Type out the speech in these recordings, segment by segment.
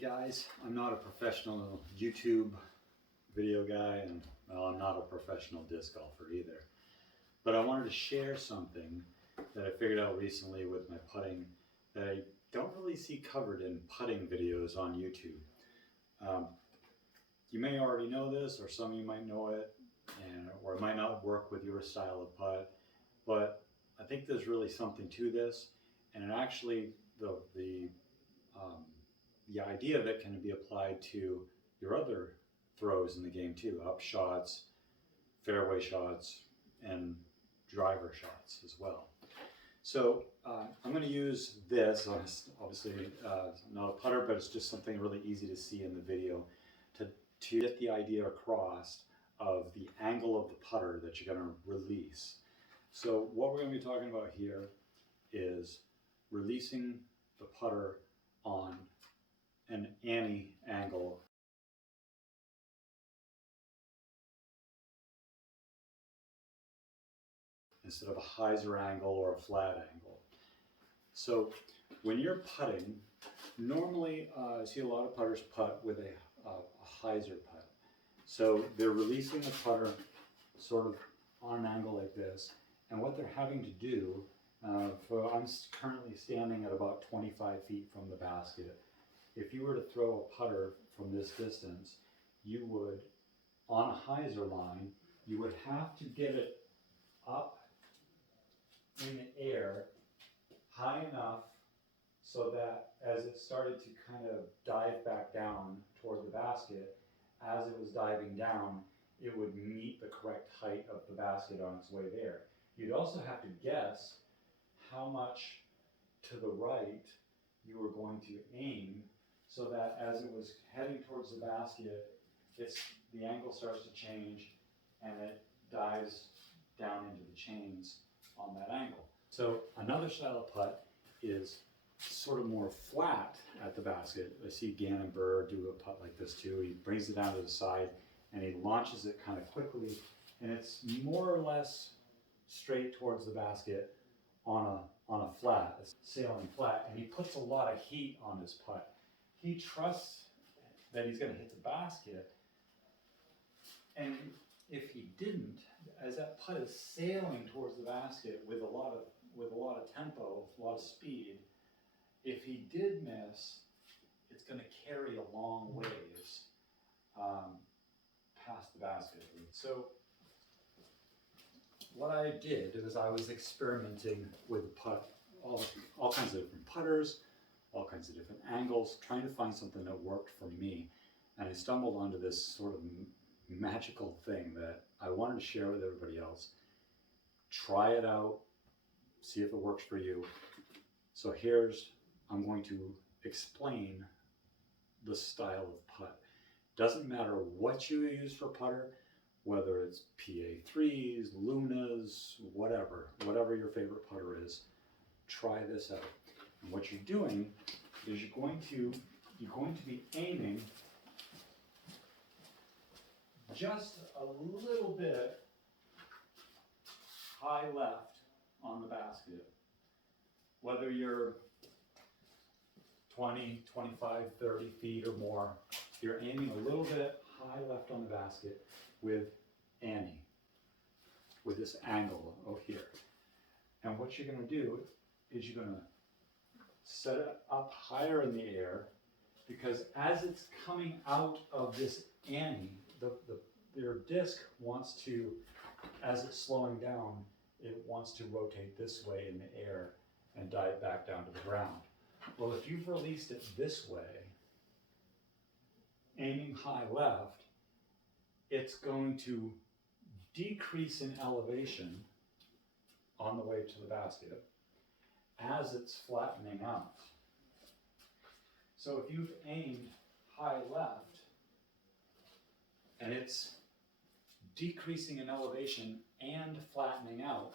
guys, I'm not a professional YouTube video guy, and well, I'm not a professional disc golfer either. But I wanted to share something that I figured out recently with my putting that I don't really see covered in putting videos on YouTube. You may already know this, or some of you might know it, or it might not work with your style of putt, but I think there's really something to this, and it actually, the idea of it can be applied to your other throws in the game too, up shots, fairway shots, and driver shots as well. So I'm going to use this, obviously not a putter, but it's just something really easy to see in the video to get the idea across of the angle of the putter that you're going to release. So what we're going to be talking about here is releasing the putter on an ante angle instead of a hyzer angle or a flat angle. So when you're putting, normally I see a lot of putters putt with a hyzer putt. So they're releasing the putter sort of on an angle like this, and what they're having to do, I'm currently standing at about 25 feet from the basket. If you were to throw a putter from this distance, you would, on a hyzer line, you would have to get it up in the air high enough so that as it started to kind of dive back down toward the basket, as it was diving down, it would meet the correct height of the basket on its way there. You'd also have to guess how much to the right you were going to aim so that as it was heading towards the basket, the angle starts to change and it dives down into the chains on that angle. So another style of putt is sort of more flat at the basket. I see Gannon Burr do a putt like this too. He brings it down to the side and he launches it kind of quickly, and it's more or less straight towards the basket on a flat, sailing flat, and he puts a lot of heat on his putt. He trusts that he's going to hit the basket, and if he didn't, as that putt is sailing towards the basket with a lot of tempo, a lot of speed, if he did miss, it's going to carry a long ways past the basket. So what I did was I was experimenting with putt, all kinds of different putters, all kinds of different angles, trying to find something that worked for me. And I stumbled onto this sort of magical thing that I wanted to share with everybody else. Try it out, see if it works for you. So I'm going to explain the style of putt. Doesn't matter what you use for putter, whether it's PA3s, Lunas, whatever your favorite putter is, try this out. And what you're doing is you're going to be aiming just a little bit high left on the basket. Whether you're 20, 25, 30 feet or more, you're aiming a little bit high left on the basket with ante, with this angle over here. And what you're going to do is you're going to set it up higher in the air, because as it's coming out of this ante, your disc wants to, as it's slowing down, it wants to rotate this way in the air and dive back down to the ground. Well, if you've released it this way, aiming high left, it's going to decrease in elevation on the way to the basket as it's flattening out. So if you've aimed high left and it's decreasing in elevation and flattening out,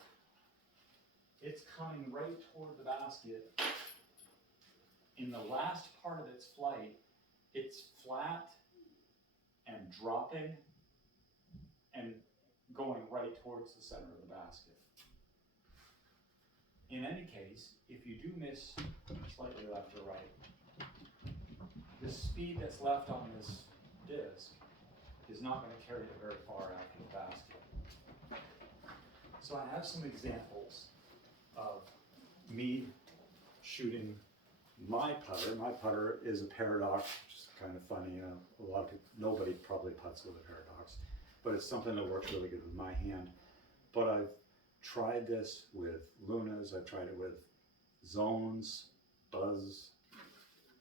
it's coming right toward the basket. In the last part of its flight, it's flat and dropping and going right towards the center of the basket. In any case, if you do miss slightly left or right, the speed that's left on this disc is not going to carry it very far after the basket. So I have some examples of me shooting my putter. My putter is a paradox, which is kind of funny. A lot of people, nobody probably putts with a paradox, but it's something that works really good with my hand. But I've tried this with Lunas. I've tried it with zones, buzz,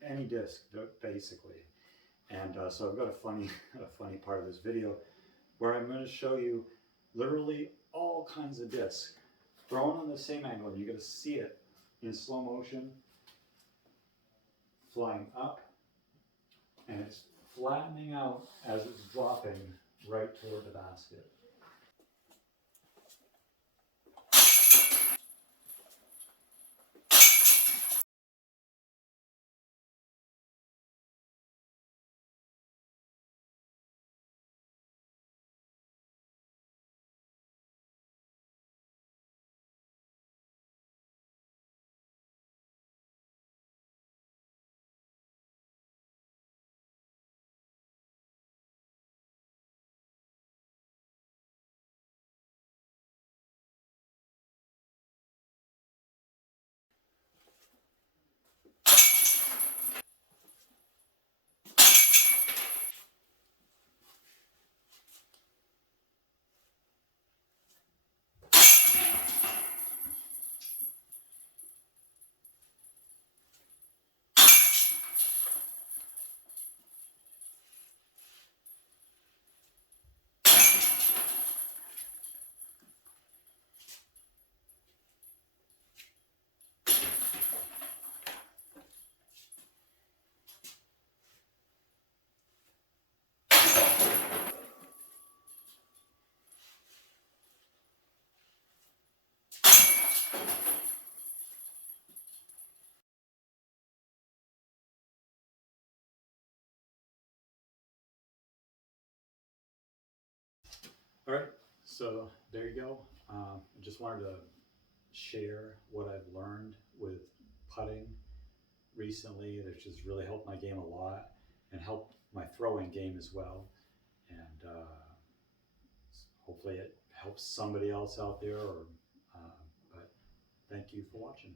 any disc basically. And so I've got a funny part of this video where I'm going to show you literally all kinds of discs thrown on the same angle, and you're going to see it in slow motion flying up, and it's flattening out as it's dropping right toward the basket. All right, so there you go. I just wanted to share what I've learned with putting recently, which has really helped my game a lot and helped my throwing game as well. And hopefully it helps somebody else out there. But thank you for watching.